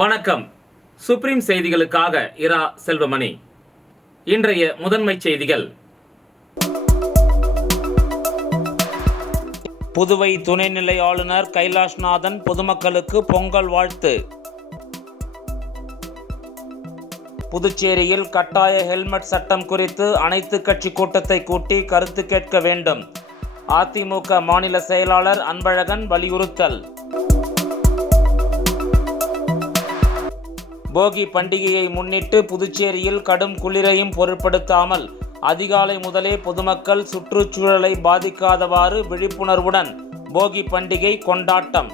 வணக்கம். சுப்ரீம் செய்திகளுக்காக இரா செல்வமணி. இன்றைய முதன்மை செய்திகள். புதுவை துணைநிலை ஆளுநர் கைலாஷ்நாதன் பொதுமக்களுக்கு பொங்கல் வாழ்த்து. புதுச்சேரியில் கட்டாய ஹெல்மெட் சட்டம் குறித்து அனைத்து கட்சி கூட்டத்தை கூட்டி கருத்து கேட்க வேண்டும். அதிமுக மாநில செயலாளர் அன்பழகன் வலியுறுத்தல். போகி பண்டிகையை முன்னிட்டு புதுச்சேரியில் கடும் குளிரையும் பொருட்படுத்தாமல் அதிகாலை முதலே பொதுமக்கள் சுற்றுச்சூழலை பாதிக்காதவாறு விழிப்புணர்வுடன் போகி பண்டிகை கொண்டாட்டம்.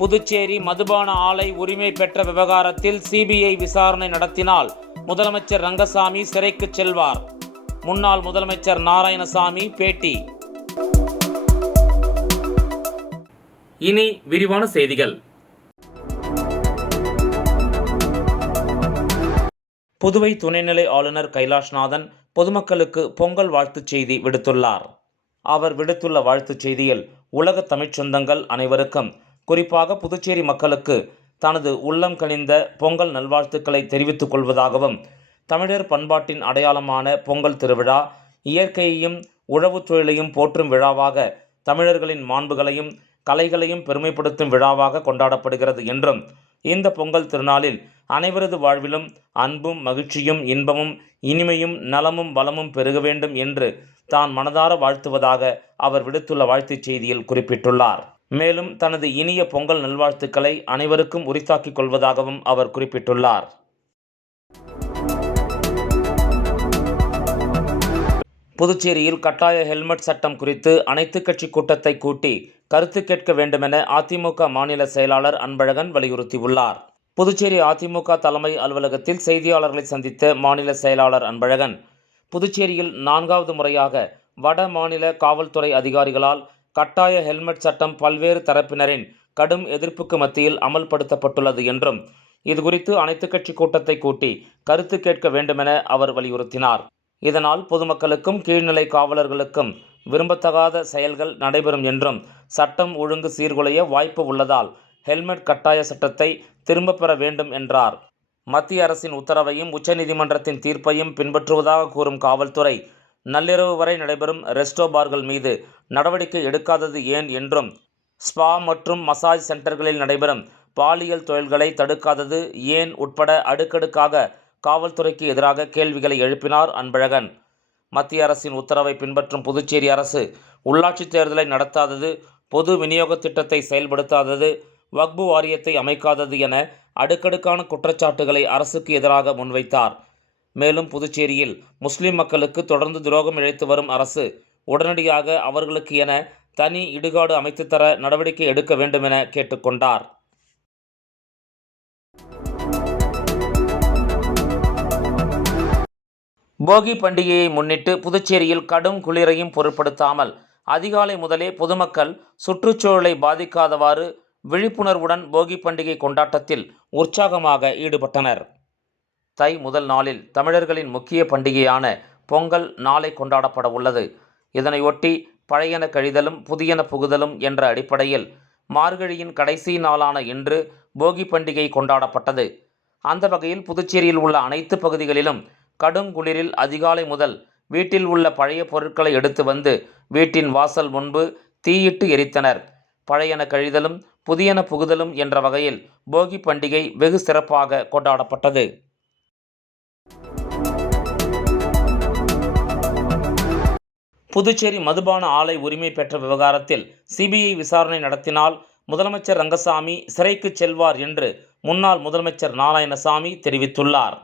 புதுச்சேரி மதுபான ஆலை உரிமை பெற்ற விவகாரத்தில் சிபிஐ விசாரணை நடத்தினால் முதலமைச்சர் ரங்கசாமி சிறைக்கு செல்வார். முன்னாள் முதலமைச்சர் நாராயணசாமி பேட்டி. இனி விரிவான செய்திகள். புதுவை துணைநிலை ஆளுநர் கைலாஷ்நாதன் பொதுமக்களுக்கு பொங்கல் வாழ்த்துச் செய்தி விடுத்துள்ளார். அவர் விடுத்துள்ள வாழ்த்துச் செய்தியில் உலக தமிழ்ச் சொந்தங்கள் அனைவருக்கும், குறிப்பாக புதுச்சேரி மக்களுக்கு தனது உள்ளம் கனிந்த பொங்கல் நல்வாழ்த்துக்களை தெரிவித்துக் கொள்வதாகவும், தமிழர் பண்பாட்டின் அடையாளமான பொங்கல் திருவிழா இயற்கையையும் உழவுத் தொழிலையும் போற்றும் விழாவாக தமிழர்களின் மாண்புகளையும் கலைகளையும் பெருமைப்படுத்தும் விழாவாக கொண்டாடப்படுகிறது என்றும், இந்த பொங்கல் திருநாளில் அனைவரது வாழ்விலும் அன்பும் மகிழ்ச்சியும் இன்பமும் இனிமையும் நலமும் வளமும் பெருக வேண்டும் என்று தான் மனதார வாழ்த்துவதாக அவர் விடுத்துள்ள வாழ்த்துச் செய்தியில் குறிப்பிட்டுள்ளார். மேலும் தனது இனிய பொங்கல் நல்வாழ்த்துக்களை அனைவருக்கும் உரித்தாக்கிக் கொள்வதாகவும் அவர் குறிப்பிட்டுள்ளார். புதுச்சேரியில் கட்டாய ஹெல்மெட் சட்டம் குறித்து அனைத்து கட்சி கூட்டத்தை கூட்டி கருத்து கேட்க வேண்டுமென அதிமுக மாநில செயலாளர் அன்பழகன் வலியுறுத்தியுள்ளார். புதுச்சேரி அதிமுக தலைமை அலுவலகத்தில் செய்தியாளர்களை சந்தித்த மாநில செயலாளர் அன்பழகன், புதுச்சேரியில் 4வது முறையாக வட மாநில காவல்துறை அதிகாரிகளால் கட்டாய ஹெல்மெட் சட்டம் பல்வேறு தரப்பினரின் கடும் எதிர்ப்புக்கு மத்தியில் அமல்படுத்தப்பட்டுள்ளது என்றும், இதுகுறித்து அனைத்து கட்சி கூட்டத்தை கூட்டி கருத்து கேட்க வேண்டுமென அவர் வலியுறுத்தினார். இதனால் பொதுமக்களுக்கும் கீழ்நிலை காவலர்களுக்கும் விரும்பத்தகாத செயல்கள் நடைபெறும் என்றும், சட்டம் ஒழுங்கு சீர்குலைய வாய்ப்பு உள்ளதால் ஹெல்மெட் கட்டாய சட்டத்தை திரும்பப் பெற வேண்டும் என்றார். மத்திய அரசின் உத்தரவையும் உச்சநீதிமன்றத்தின் தீர்ப்பையும் பின்பற்றுவதாக கூறும் காவல்துறை நள்ளிரவு வரை நடைபெறும் ரெஸ்டோ பார்கள் மீது நடவடிக்கை எடுக்காதது ஏன் என்றும், ஸ்பா மற்றும் மசாஜ் சென்டர்களில் நடைபெறும் பாலியல் தொழில்களை தடுக்காதது ஏன் உட்பட அடுக்கடுக்காக காவல்துறைக்கு எதிராக கேள்விகளை எழுப்பினார் அன்பழகன். மத்திய அரசின் உத்தரவை பின்பற்றும் புதுச்சேரி அரசு உள்ளாட்சி தேர்தலை நடத்தாதது, பொது விநியோக திட்டத்தை செயல்படுத்தாதது, வக்பு வாரியத்தை அமைக்காதது என அடுக்கடுக்கான குற்றச்சாட்டுகளை அரசுக்கு எதிராக முன்வைத்தார். மேலும் புதுச்சேரியில் முஸ்லிம் மக்களுக்கு தொடர்ந்து துரோகம் இழைத்து வரும் அரசு உடனடியாக அவர்களுக்கு என தனி இடுகாடு அமைத்து தர நடவடிக்கை எடுக்க வேண்டும் என கேட்டுக்கொண்டார். போகி பண்டிகையை முன்னிட்டு புதுச்சேரியில் கடும் குளிரையும் பொருட்படுத்தாமல் அதிகாலை முதலே பொதுமக்கள் சுற்றுச்சூழலை பாதிக்காதவாறு விழிப்புணர்வுடன் போகி பண்டிகை கொண்டாட்டத்தில் உற்சாகமாக ஈடுபட்டனர். தை முதல் நாளில் தமிழர்களின் முக்கிய பண்டிகையான பொங்கல் நாளை கொண்டாடப்பட உள்ளது. இதனையொட்டி பழையன கழிதலும் புதியன புகுதலும் என்ற அடிப்படையில் மார்கழியின் கடைசி நாளான இன்று போகி பண்டிகை கொண்டாடப்பட்டது. அந்த வகையில் புதுச்சேரியில் உள்ள அனைத்து பகுதிகளிலும் கடுங்குளிரில் அதிகாலை முதல் வீட்டில் உள்ள பழைய பொருட்களை எடுத்து வந்து வீட்டின் வாசல் முன்பு தீயிட்டு எரித்தனர். பழையன கழிதலும் புதியன புகுதலும் என்ற வகையில் போகி பண்டிகை வெகு சிறப்பாக கொண்டாடப்பட்டது. புதுச்சேரி மதுபான ஆலை உரிமை பெற்ற விவகாரத்தில் சிபிஐ விசாரணை நடத்தினால் முதலமைச்சர் ரங்கசாமி சிறைக்கு செல்வார் என்று முன்னாள் முதலமைச்சர் நாராயணசாமி தெரிவித்துள்ளார்.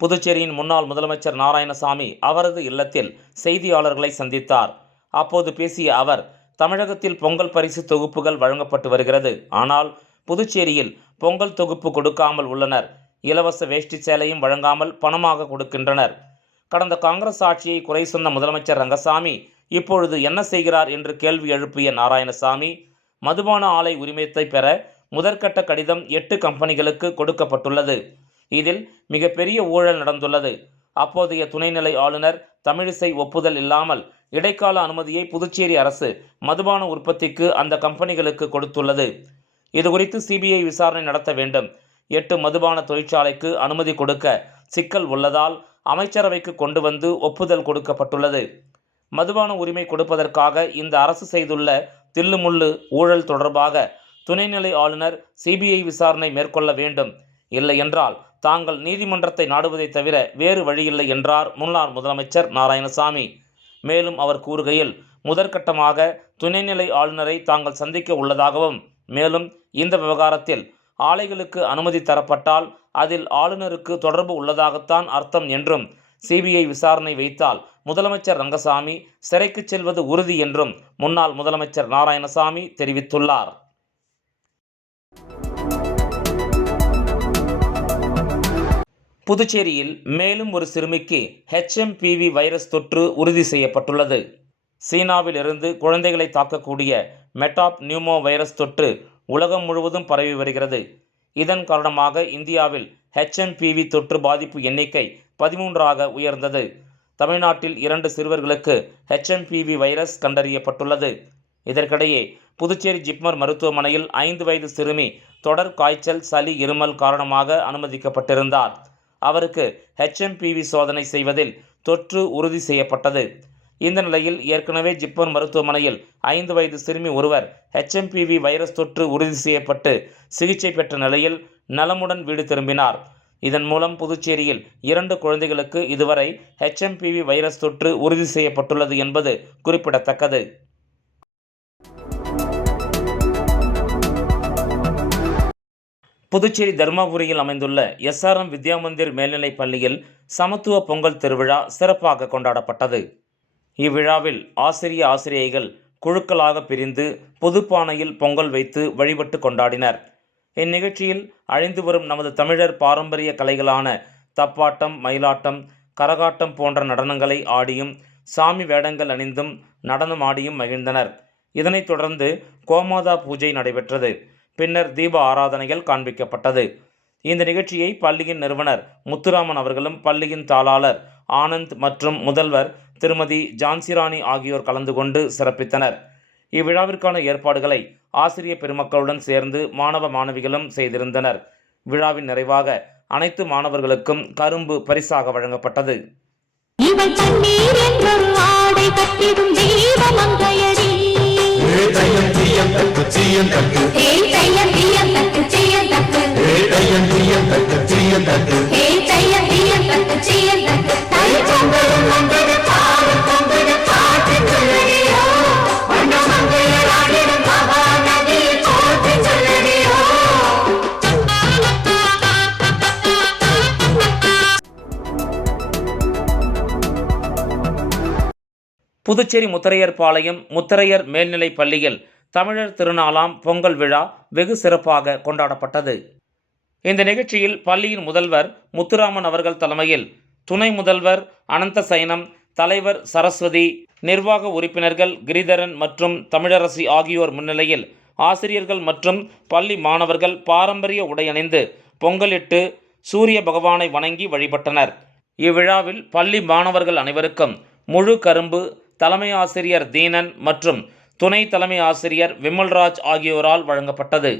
புதுச்சேரியின் முன்னாள் முதலமைச்சர் நாராயணசாமி அவரது இல்லத்தில் செய்தியாளர்களை சந்தித்தார். அப்போது பேசிய அவர், தமிழகத்தில் பொங்கல் பரிசு தொகுப்புகள் வழங்கப்பட்டு வருகிறது. ஆனால் புதுச்சேரியில் பொங்கல் தொகுப்பு கொடுக்காமல் உள்ளனர். இலவச வேஷ்டி சேலையும் வழங்காமல் பணமாக கொடுக்கின்றனர். கடந்த காங்கிரஸ் ஆட்சியை குறை சொன்ன முதலமைச்சர் ரங்கசாமி இப்பொழுது என்ன செய்கிறார் என்று கேள்வி எழுப்பிய நாராயணசாமி, மதுபான ஆலை உரிமத்தை பெற முதற்கட்ட கடிதம் 8 கம்பெனிகளுக்கு கொடுக்கப்பட்டுள்ளது. இதில் மிகப்பெரிய ஊழல் நடந்துள்ளது. அப்போதைய துணைநிலை ஆளுநர் தமிழிசை ஒப்புதல் இல்லாமல் இடைக்கால அனுமதியை புதுச்சேரி அரசு மதுபான உற்பத்திக்கு அந்த கம்பெனிகளுக்கு கொடுத்துள்ளது. இதுகுறித்து சிபிஐ விசாரணை நடத்த வேண்டும். 8 மதுபான தொழிற்சாலைக்கு அனுமதி கொடுக்க சிக்கல் உள்ளதால் அமைச்சரவைக்கு கொண்டு வந்து ஒப்புதல் கொடுக்கப்பட்டுள்ளது. மதுபான உரிமை கொடுப்பதற்காக இந்த அரசு செய்துள்ள தில்லுமுள்ளு ஊழல் தொடர்பாக துணைநிலை ஆளுநர் சிபிஐ விசாரணை மேற்கொள்ள வேண்டும். இல்லையென்றால் தாங்கள் நீதிமன்றத்தை நாடுவதை தவிர வேறு வழியில்லை என்றார் முன்னாள் முதலமைச்சர் நாராயணசாமி. மேலும் அவர் கூறுகையில், முதற்கட்டமாக துணைநிலை ஆளுநரை தாங்கள் சந்திக்க உள்ளதாகவும், மேலும் இந்த விவகாரத்தில் ஆலைகளுக்கு அனுமதி தரப்பட்டால் அதில் ஆளுநருக்கு தொடர்பு உள்ளதாகத்தான் அர்த்தம் என்றும், சிபிஐ விசாரணை வைத்தால் முதலமைச்சர் ரங்கசாமி சிறைக்கு செல்வது உறுதி என்றும் முன்னாள் முதலமைச்சர் நாராயணசாமி தெரிவித்துள்ளார். புதுச்சேரியில் மேலும் ஒரு சிறுமிக்கு HMPV வைரஸ் தொற்று உறுதி செய்யப்பட்டுள்ளது. சீனாவில் இருந்து குழந்தைகளை தாக்கக்கூடிய மெட்டாப் நியூமோ வைரஸ் தொற்று உலகம் முழுவதும் பரவி வருகிறது. இதன் காரணமாக இந்தியாவில் HMPV தொற்று பாதிப்பு எண்ணிக்கை 13ஆக உயர்ந்தது. தமிழ்நாட்டில் 2 சிறுவர்களுக்கு HMPV வைரஸ் கண்டறியப்பட்டுள்ளது. இதற்கிடையே புதுச்சேரி ஜிப்மர் மருத்துவமனையில் 5 வயது சிறுமி தொடர் காய்ச்சல், சளி, இருமல் காரணமாக அனுமதிக்கப்பட்டிருந்தார். அவருக்கு HMPV சோதனை செய்வதில் தொற்று உறுதி செய்யப்பட்டது. இந்த நிலையில் ஏற்கனவே ஜிப்மர் மருத்துவமனையில் 5 வயது சிறுமி ஒருவர் HMPV வைரஸ் தொற்று உறுதி செய்யப்பட்டு சிகிச்சை பெற்ற நிலையில் நலமுடன் வீடு திரும்பினார். இதன் மூலம் புதுச்சேரியில் 2 குழந்தைகளுக்கு இதுவரை HMPV வைரஸ் தொற்று உறுதி செய்யப்பட்டுள்ளது என்பது குறிப்பிடத்தக்கது. புதுச்சேரி தர்மபுரியில் அமைந்துள்ள SRM வித்யா மந்திர் மேல்நிலைப் பள்ளியில் சமத்துவ பொங்கல் திருவிழா சிறப்பாக கொண்டாடப்பட்டது. இவ்விழாவில் ஆசிரியைகள் குழுக்களாக பிரிந்து பொதுப்பானையில் பொங்கல் வைத்து வழிபட்டு கொண்டாடினர். இந்நிகழ்ச்சியில் அழிந்து வரும் நமது தமிழர் பாரம்பரிய கலைகளான தப்பாட்டம், மயிலாட்டம், கரகாட்டம் போன்ற நடனங்களை ஆடியும் சாமி வேடங்கள் அணிந்தும் நடனம் ஆடியும் மகிழ்ந்தனர். இதனைத் தொடர்ந்து கோமாதா பூஜை நடைபெற்றது. பின்னர் தீப ஆராதனைகள் காண்பிக்கப்பட்டது. இந்த நிகழ்ச்சியை பள்ளியின் நிறுவனர் முத்துராமன் அவர்களும், பள்ளியின் தாளாளர் ஆனந்த் மற்றும் முதல்வர் திருமதி ஜான்சிராணி ஆகியோர் கலந்து கொண்டு சிறப்பித்தனர். இவ்விழாவிற்கான ஏற்பாடுகளை ஆசிரியர் பெருமக்களுடன் சேர்ந்து மாணவ மாணவிகளும் செய்திருந்தனர். விழாவின் நிறைவாக அனைத்து மாணவர்களுக்கும் கரும்பு பரிசாக வழங்கப்பட்டது. புதுச்சேரி முத்தரையர் பாளையம் முத்தரையர் மேல்நிலைப் பள்ளியில் தமிழர் திருநாளாம் பொங்கல் விழா வெகு சிறப்பாக கொண்டாடப்பட்டது. இந்த நிகழ்ச்சியில் பள்ளியின் முதல்வர் முத்துராமன் அவர்கள் தலைமையில் துணை முதல்வர் அனந்த சைனம், தலைவர் சரஸ்வதி, நிர்வாக உறுப்பினர்கள் கிரிதரன் மற்றும் தமிழரசி ஆகியோர் முன்னிலையில் ஆசிரியர்கள் மற்றும் பள்ளி மாணவர்கள் பாரம்பரிய உடையணிந்து பொங்கலிட்டு சூரிய பகவானை வணங்கி வழிபட்டனர். இவ்விழாவில் பள்ளி மாணவர்கள் அனைவருக்கும் முழு கரும்பு தலைமை ஆசிரியர் தீனன் மற்றும் துணை தலைமை ஆசிரியர் விமல்ராஜ் ஆகியோரால் வழங்கப்பட்டது.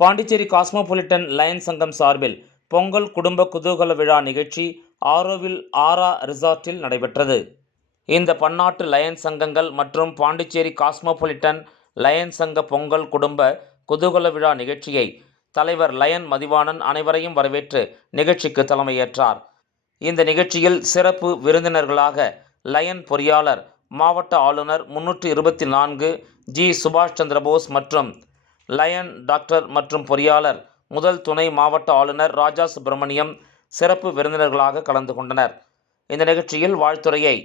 பாண்டிச்சேரி காஸ்மோபாலிட்டன் லயன்ஸ் சங்கம் சார்பில் பொங்கல் குடும்ப குதூகல விழா நிகழ்ச்சி ஆரோவில் ஆரா ரிசார்ட்டில் நடைபெற்றது. இந்த பன்னாட்டு லயன்ஸ் சங்கங்கள் மற்றும் பாண்டிச்சேரி காஸ்மோபாலிட்டன் லயன்ஸ் சங்க பொங்கல் குடும்ப குதூகல விழா நிகழ்ச்சியை தலைவர் லயன் மதிவாணன் அனைவரையும் வரவேற்று நிகழ்ச்சிக்கு தலைமையேற்றார். இந்த நிகழ்ச்சியில் சிறப்பு விருந்தினர்களாக லயன் பொறியாளர் மாவட்ட ஆளுநர் 324 ஜி. சுபாஷ் சந்திரபோஸ் மற்றும் லயன் டாக்டர் மற்றும் பொறியாளர் முதல் துணை மாவட்ட ஆளுநர் ராஜா சுப்பிரமணியம் சிறப்பு விருந்தினர்களாக கலந்து கொண்டனர். இந்த நிகழ்ச்சியில் வாழ்த்துரையை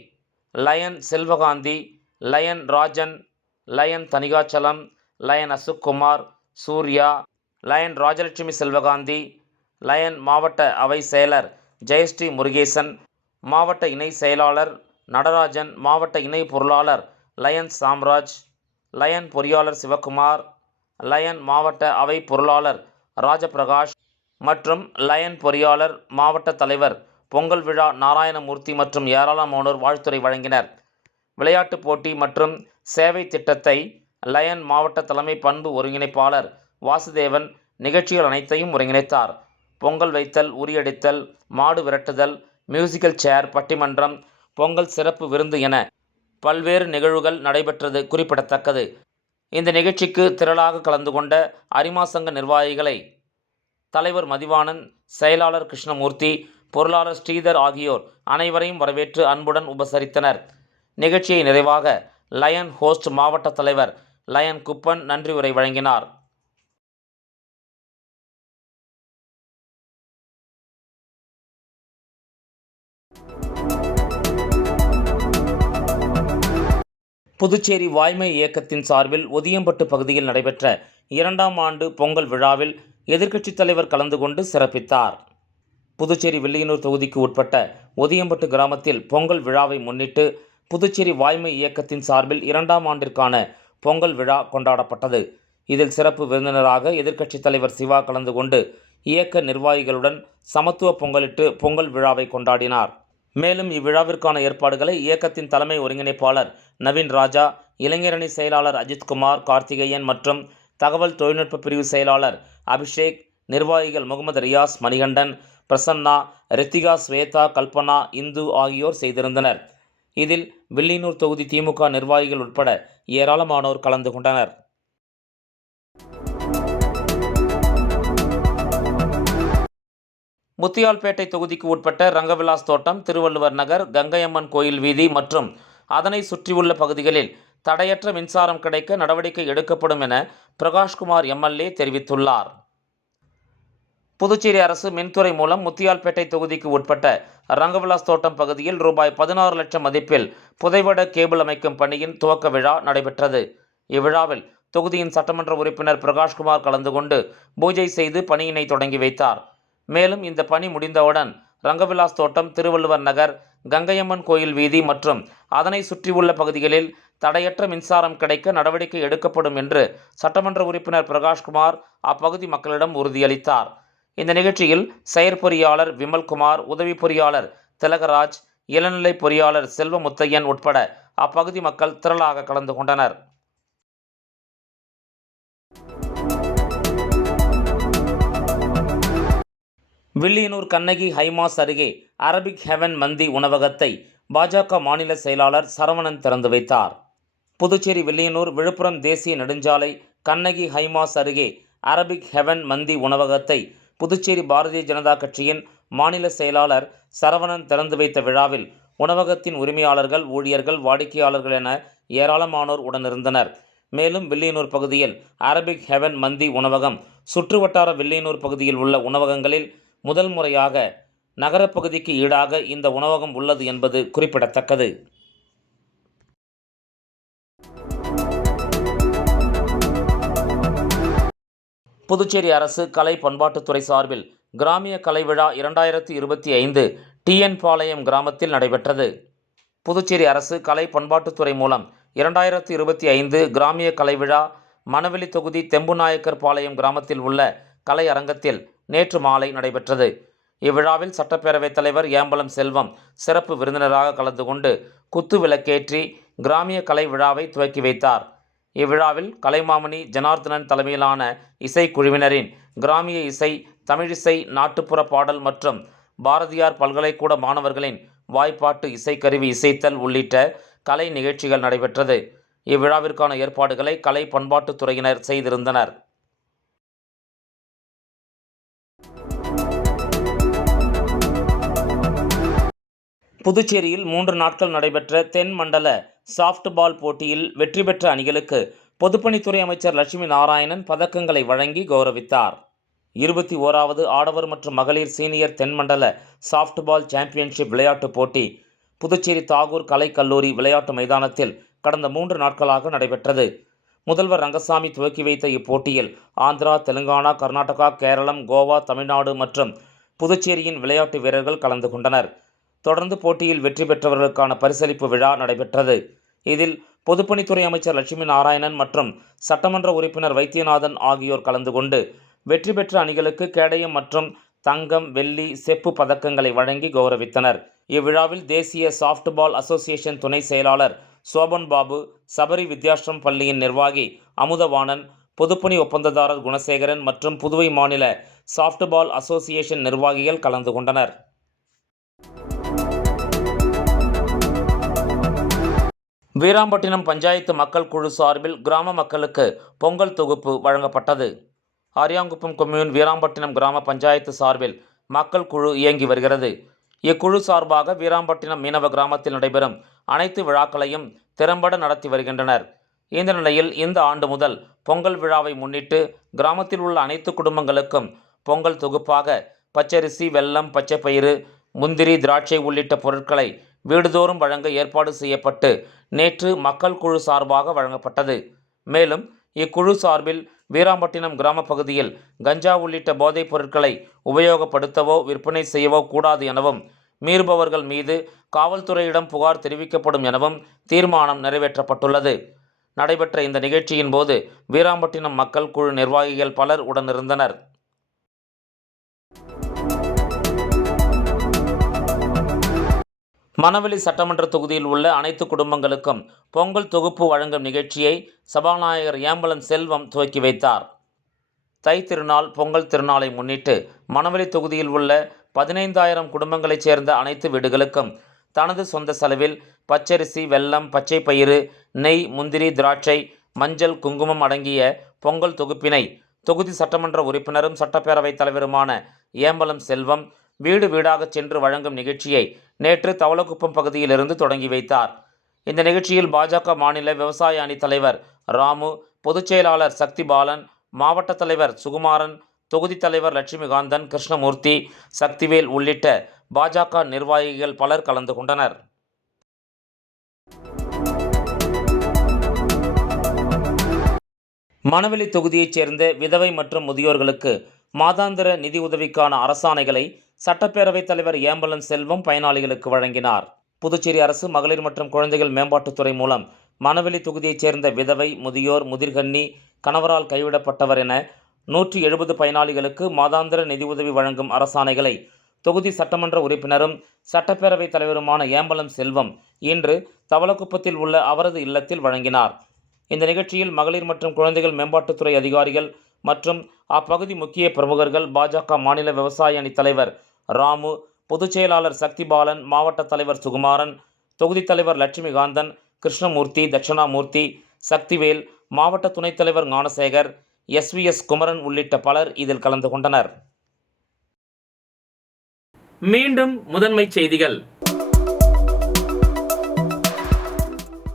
Lion Selvakanthi, Lion Rajan, Lion Thanikachalam, Lion Asukumar, Surya, Lion Rajalakshmi Selvakanthi, Lion மாவட்ட அவை செயலர் ஜெயஸ்ரீ முருகேசன், மாவட்ட இணை செயலாளர் நடராஜன், மாவட்ட இணை பொருளாளர் லயன் சாம்ராஜ், லயன் பொறியாளர் சிவக்குமார், லயன் மாவட்ட அவை பொருளாளர் ராஜபிரகாஷ் மற்றும் லயன் பொறியாளர் மாவட்ட தலைவர் பொங்கல் விழா நாராயணமூர்த்தி மற்றும் ஏராளமானோர் வாழ்த்துரை வழங்கினர். விளையாட்டுப் போட்டி மற்றும் சேவை திட்டத்தை லயன் மாவட்ட தலைமை பண்பு ஒருங்கிணைப்பாளர் வாசுதேவன் நிகழ்ச்சிகள் அனைத்தையும் ஒருங்கிணைத்தார். பொங்கல் வைத்தல், உரியடித்தல், மாடு விரட்டுதல், மியூசிக்கல் சேர், பட்டிமன்றம், பொங்கல் சிறப்பு விருந்து என பல்வேறு நிகழ்வுகள் நடைபெற்றது குறிப்பிடத்தக்கது. இந்த நிகழ்ச்சிக்கு திரளாக கலந்து கொண்ட அரிமா சங்க நிர்வாகிகளை தலைவர் மதிவாணன், செயலாளர் கிருஷ்ணமூர்த்தி, பொருளாளர் ஸ்ரீதர் ஆகியோர் அனைவரையும் வரவேற்று அன்புடன் உபசரித்தனர். நிகழ்ச்சியை நிறைவாக லயன் ஹோஸ்ட் மாவட்ட தலைவர் லயன் குப்பன் நன்றி உரை வழங்கினார். புதுச்சேரி வாய்மை இயக்கத்தின் சார்பில் ஒதியம்பட்டு பகுதியில் நடைபெற்ற 2ஆம் ஆண்டு பொங்கல் விழாவில் எதிர்க்கட்சித் தலைவர் கலந்து கொண்டு சிறப்பித்தார். புதுச்சேரி வில்லியனூர் தொகுதிக்கு உட்பட்ட ஒதியம்பட்டு கிராமத்தில் பொங்கல் விழாவை முன்னிட்டு புதுச்சேரி வாய்மை இயக்கத்தின் சார்பில் 2ஆம் ஆண்டிற்கான பொங்கல் விழா கொண்டாடப்பட்டது. இதில் சிறப்பு விருந்தினராக எதிர்க்கட்சித் தலைவர் சிவா கலந்து கொண்டு இயக்க நிர்வாகிகளுடன் சமத்துவ பொங்கலிட்டு பொங்கல் விழாவை கொண்டாடினார். மேலும் இவ்விழாவிற்கான ஏற்பாடுகளை இயக்கத்தின் தலைமை ஒருங்கிணைப்பாளர் நவீன் ராஜா, இளைஞரணி செயலாளர் அஜித்குமார், கார்த்திகேயன் மற்றும் தகவல் தொழில்நுட்ப பிரிவு செயலாளர் அபிஷேக், நிர்வாகிகள் முகமது ரியாஸ், மணிகண்டன், பிரசன்னா, ரித்திகா, ஸ்வேதா, கல்பனா, இந்து ஆகியோர் செய்திருந்தனர். இதில் வில்லியனூர் தொகுதி திமுக நிர்வாகிகள் உட்பட ஏராளமானோர் கலந்து கொண்டனர். முத்தியால்பேட்டை தொகுதிக்கு உட்பட்ட ரங்கவிலாஸ் தோட்டம், திருவள்ளுவர் நகர், கங்கையம்மன் கோயில் வீதி மற்றும் அதனை சுற்றியுள்ள பகுதிகளில் தடையற்ற மின்சாரம் கிடைக்க நடவடிக்கை எடுக்கப்படும் என பிரகாஷ்குமார் எம்எல்ஏ தெரிவித்துள்ளார். புதுச்சேரி அரசு மின்துறை மூலம் முத்தியால்பேட்டை தொகுதிக்கு உட்பட்ட ரங்கவிலாஸ் தோட்டம் பகுதியில் ரூபாய் 16 லட்சம் மதிப்பில் புதைவட கேபிள் அமைக்கும் பணியின் துவக்க விழா நடைபெற்றது. இவ்விழாவில் தொகுதியின் சட்டமன்ற உறுப்பினர் பிரகாஷ்குமார் கலந்து கொண்டு பூஜை செய்து பணியினை தொடங்கி வைத்தார். மேலும் இந்த பணி முடிந்தவுடன் ரங்கவிலாஸ் தோட்டம், திருவள்ளுவர் நகர், கங்கையம்மன் கோயில் வீதி மற்றும் அதனை சுற்றியுள்ள பகுதிகளில் தடையற்ற மின்சாரம் கிடைக்க நடவடிக்கை எடுக்கப்படும் என்று சட்டமன்ற உறுப்பினர் பிரகாஷ்குமார் அப்பகுதி மக்களிடம் உறுதியளித்தார். இந்த நிகழ்ச்சியில் செயற்பொறியாளர் விமல்குமார், உதவி பொறியாளர் திலகராஜ், இளநிலை பொறியாளர் செல்வமுத்தையன் உட்பட அப்பகுதி மக்கள் திரளாக கலந்து கொண்டனர். வில்லியனூர் கண்ணகி ஹைமாஸ் அருகே அரபிக் ஹெவன் மந்தி உணவகத்தை பாஜக மாநில செயலாளர் சரவணன் திறந்து வைத்தார். புதுச்சேரி வில்லியனூர் விழுப்புரம் தேசிய நெடுஞ்சாலை கண்ணகி ஹைமாஸ் அருகே அரபிக் ஹெவன் மந்தி உணவகத்தை புதுச்சேரி பாரதிய ஜனதா கட்சியின் மாநில செயலாளர் சரவணன் திறந்து வைத்த விழாவில் உணவகத்தின் உரிமையாளர்கள், ஊழியர்கள், வாடிக்கையாளர்கள் என ஏராளமானோர் உடனிருந்தனர். மேலும் வில்லியனூர் பகுதியில் அரபிக் ஹெவன் மந்தி உணவகம் சுற்றுவட்டார வில்லியனூர் பகுதியில் உள்ள உணவகங்களில் முதல் முறையாக நகரப்பகுதிக்கு ஈடாக இந்த உணவகம் உள்ளது என்பது குறிப்பிடத்தக்கது. புதுச்சேரி அரசு கலை பண்பாட்டுத்துறை சார்பில் கிராமிய கலை விழா 2025 டிஎன் பாளையம் கிராமத்தில் நடைபெற்றது. புதுச்சேரி அரசு கலை பண்பாட்டுத்துறை மூலம் 2025 கிராமிய கலை விழா மணவெளி தொகுதி தெம்புநாயக்கர் பாளையம் கிராமத்தில் உள்ள கலை அரங்கத்தில் நேற்று மாலை நடைபெற்றது. இவ்விழாவில் சட்டப்பேரவைத் தலைவர் ஏம்பலம் செல்வம் சிறப்பு விருந்தினராக கலந்து கொண்டு குத்து விளக்கேற்றி கிராமிய கலை விழாவை துவக்கி வைத்தார். இவ்விழாவில் கலைமாமணி ஜனார்தனன் தலைமையிலான இசைக்குழுவினரின் கிராமிய இசை, தமிழிசை, நாட்டுப்புற பாடல் மற்றும் பாரதியார் பல்கலைக்கூட மாணவர்களின் வாய்ப்பாட்டு இசைக்கருவி இசைத்தல் உள்ளிட்ட கலை நிகழ்ச்சிகள் நடைபெற்றது. இவ்விழாவிற்கான ஏற்பாடுகளை கலை பண்பாட்டுத்துறையினர் செய்திருந்தனர். புதுச்சேரியில் 3 நாட்கள் நடைபெற்ற தென் மண்டல சாஃப்ட் பால் போட்டியில் வெற்றி பெற்ற அணிகளுக்கு பொதுப்பணித்துறை அமைச்சர் லட்சுமி நாராயணன் பதக்கங்களை வழங்கி கௌரவித்தார். 21வது ஆடவர் மற்றும் மகளிர் சீனியர் தென்மண்டல சாஃப்ட் பால் சாம்பியன்ஷிப் விளையாட்டுப் போட்டி புதுச்சேரி தாகூர் கலைக்கல்லூரி விளையாட்டு மைதானத்தில் கடந்த 3 நாட்களாக நடைபெற்றது. முதல்வர் ரங்கசாமி துவக்கி வைத்த இப்போட்டியில் ஆந்திரா, தெலுங்கானா, கர்நாடகா, கேரளம், கோவா, தமிழ்நாடு மற்றும் புதுச்சேரியின் விளையாட்டு வீரர்கள் கலந்து கொண்டனர். தொடர்ந்து போட்டியில் வெற்றி பெற்றவர்களுக்கான பரிசளிப்பு விழா நடைபெற்றது. இதில் பொதுப்பணித்துறை அமைச்சர் லட்சுமி நாராயணன் மற்றும் சட்டமன்ற உறுப்பினர் வைத்தியநாதன் ஆகியோர் கலந்து கொண்டு வெற்றி பெற்ற அணிகளுக்கு கேடயம் மற்றும் தங்கம், வெள்ளி, செப்பு பதக்கங்களை வழங்கி கௌரவித்தனர். இவ்விழாவில் தேசிய சாஃப்ட் பால் அசோசியேஷன் துணை செயலாளர் சோபன் பாபு, சபரி வித்யாஷ்ரம் பள்ளியின் நிர்வாகி அமுதவாணன், பொதுப்பணி ஒப்பந்ததாரர் குணசேகரன் மற்றும் புதுவை மாநில சாஃப்ட் பால் அசோசியேஷன் நிர்வாகிகள் கலந்து கொண்டனர். வீராம்பட்டினம் பஞ்சாயத்து மக்கள் குழு சார்பில் கிராம மக்களுக்கு பொங்கல் தொகுப்பு வழங்கப்பட்டது. ஆரியாங்குப்பம் கொம்யூன் வீராம்பட்டினம் கிராம பஞ்சாயத்து சார்பில் மக்கள் குழு இயங்கி வருகிறது. இக்குழு சார்பாக வீராம்பட்டினம் மீனவ கிராமத்தில் நடைபெறும் அனைத்து விழாக்களையும் திறம்பட நடத்தி வருகின்றனர். இந்த நிலையில் இந்த ஆண்டு முதல் பொங்கல் விழாவை முன்னிட்டு கிராமத்தில் உள்ள அனைத்து குடும்பங்களுக்கும் பொங்கல் தொகுப்பாக பச்சரிசி, வெல்லம், பச்சைப்பயிறு, முந்திரி, திராட்சை உள்ளிட்ட பொருட்களை வீடுதோறும் வழங்க ஏற்பாடு செய்யப்பட்டு நேற்று மக்கள் குழு சார்பாக வழங்கப்பட்டது. மேலும் இக்குழு சார்பில் வீராம்பட்டினம் கிராம பகுதியில் கஞ்சா உள்ளிட்ட போதைப் பொருட்களை உபயோகப்படுத்தவோ விற்பனை செய்யவோ கூடாது எனவும், மீறுபவர்கள் மீது காவல்துறையிடம் புகார் தெரிவிக்கப்படும் எனவும் தீர்மானம் நிறைவேற்றப்பட்டுள்ளது. நடைபெற்ற இந்த நிகழ்ச்சியின் போது வீராம்பட்டினம் மக்கள் குழு நிர்வாகிகள் பலர் உடனிருந்தனர். மணவெளி சட்டமன்ற தொகுதியில் உள்ள அனைத்து குடும்பங்களுக்கும் பொங்கல் தொகுப்பு வழங்கும் நிகழ்ச்சியை சபாநாயகர் ஏம்பலம் செல்வம் துவக்கி வைத்தார். தை திருநாள், பொங்கல் திருநாளை முன்னிட்டு மணவெளி தொகுதியில் உள்ள 15,000 குடும்பங்களைச் சேர்ந்த அனைத்து வீடுகளுக்கும் தனது சொந்த செலவில் பச்சரிசி, வெல்லம், பச்சைப்பயிறு, நெய், முந்திரி, திராட்சை, மஞ்சள், குங்குமம் அடங்கிய பொங்கல் தொகுப்பினை தொகுதி சட்டமன்ற உறுப்பினரும் சட்டப்பேரவைத் தலைவருமான ஏம்பலம் செல்வம் வீடு வீடாக சென்று வழங்கும் நிகழ்ச்சியை நேற்று தவளக்குப்பம் பகுதியிலிருந்து தொடங்கி வைத்தார். இந்த நிகழ்ச்சியில் பாஜக மாநில விவசாய அணி தலைவர் ராமு, பொதுச் செயலாளர் சக்தி பாலன், மாவட்ட தலைவர் சுகுமாரன், தொகுதி தலைவர் லட்சுமிகாந்தன், கிருஷ்ணமூர்த்தி, சக்திவேல் உள்ளிட்ட பாஜக நிர்வாகிகள் பலர் கலந்து கொண்டனர். மணவெளி தொகுதியைச் சேர்ந்த விதவை மற்றும் முதியோர்களுக்கு மாதாந்திர நிதி உதவிக்கான அரசாணைகளை சட்டப்பேரவைத் தலைவர் ஏம்பலம் செல்வம் பயனாளிகளுக்கு வழங்கினார். புதுச்சேரி அரசு மகளிர் மற்றும் குழந்தைகள் மேம்பாட்டுத்துறை மூலம் மணவெளி தொகுதியைச் சேர்ந்த விதவை, முதியோர், முதிர்கன்னி, கணவரால் கைவிடப்பட்டவர் என 170 பயனாளிகளுக்கு மாதாந்திர நிதி உதவி வழங்கும் அரசாணைகளை தொகுதி சட்டமன்ற உறுப்பினரும் சட்டப்பேரவைத் தலைவருமான ஏம்பலம் செல்வம் இன்று தவளக்குப்பத்தில் உள்ள அவரது இல்லத்தில் வழங்கினார். இந்த நிகழ்ச்சியில் மகளிர் மற்றும் குழந்தைகள் மேம்பாட்டுத்துறை அதிகாரிகள் மற்றும் அப்பகுதி முக்கிய பிரமுகர்கள், பாஜக மாநில விவசாய அணி தலைவர் ராமு, பொதுச் செயலாளர் சக்தி பாலன், மாவட்ட தலைவர் சுகுமாரன், தொகுதி தலைவர் லட்சுமிகாந்தன், கிருஷ்ணமூர்த்தி, தட்சிணாமூர்த்தி, சக்திவேல், மாவட்ட துணைத் தலைவர் ஞானசேகர், SVS குமரன் உள்ளிட்ட பலர் இதில் கலந்து கொண்டனர். மீண்டும் முதன்மைச் செய்திகள்.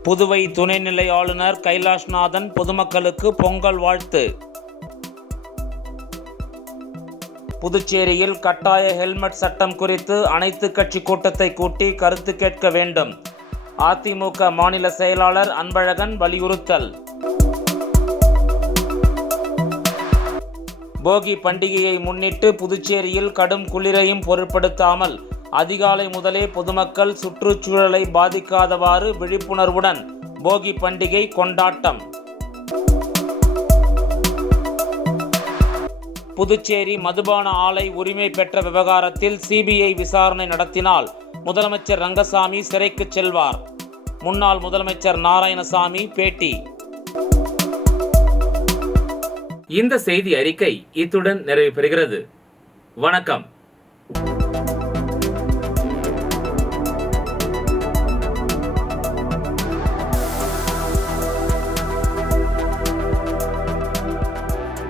புதுவை துணைநிலை ஆளுநர் கைலாஷ்நாதன் பொதுமக்களுக்கு பொங்கல் வாழ்த்து. புதுச்சேரியில் கட்டாய ஹெல்மெட் சட்டம் குறித்து அனைத்து கட்சி கூட்டத்தை கூட்டி கருத்து கேட்க வேண்டும். அதிமுக மாநில செயலாளர் அன்பழகன் வலியுறுத்தல். போகி பண்டிகையை முன்னிட்டு புதுச்சேரியில் கடும் குளிரையும் பொருட்படுத்தாமல் அதிகாலை முதலே பொதுமக்கள் சுற்றுச்சூழலை பாதிக்காதவாறு விழிப்புணர்வுடன் போகி பண்டிகை கொண்டாட்டம். புதுச்சேரி மதுபான ஆலை உரிமை பெற்ற விவகாரத்தில் CBI விசாரணை நடத்தினால் முதலமைச்சர் ரங்கசாமி சிறைக்கு செல்வார். முன்னாள் முதலமைச்சர் நாராயணசாமி பேட்டி. இந்த செய்தி அறிக்கை இத்துடன் நிறைவு பெறுகிறது. வணக்கம்.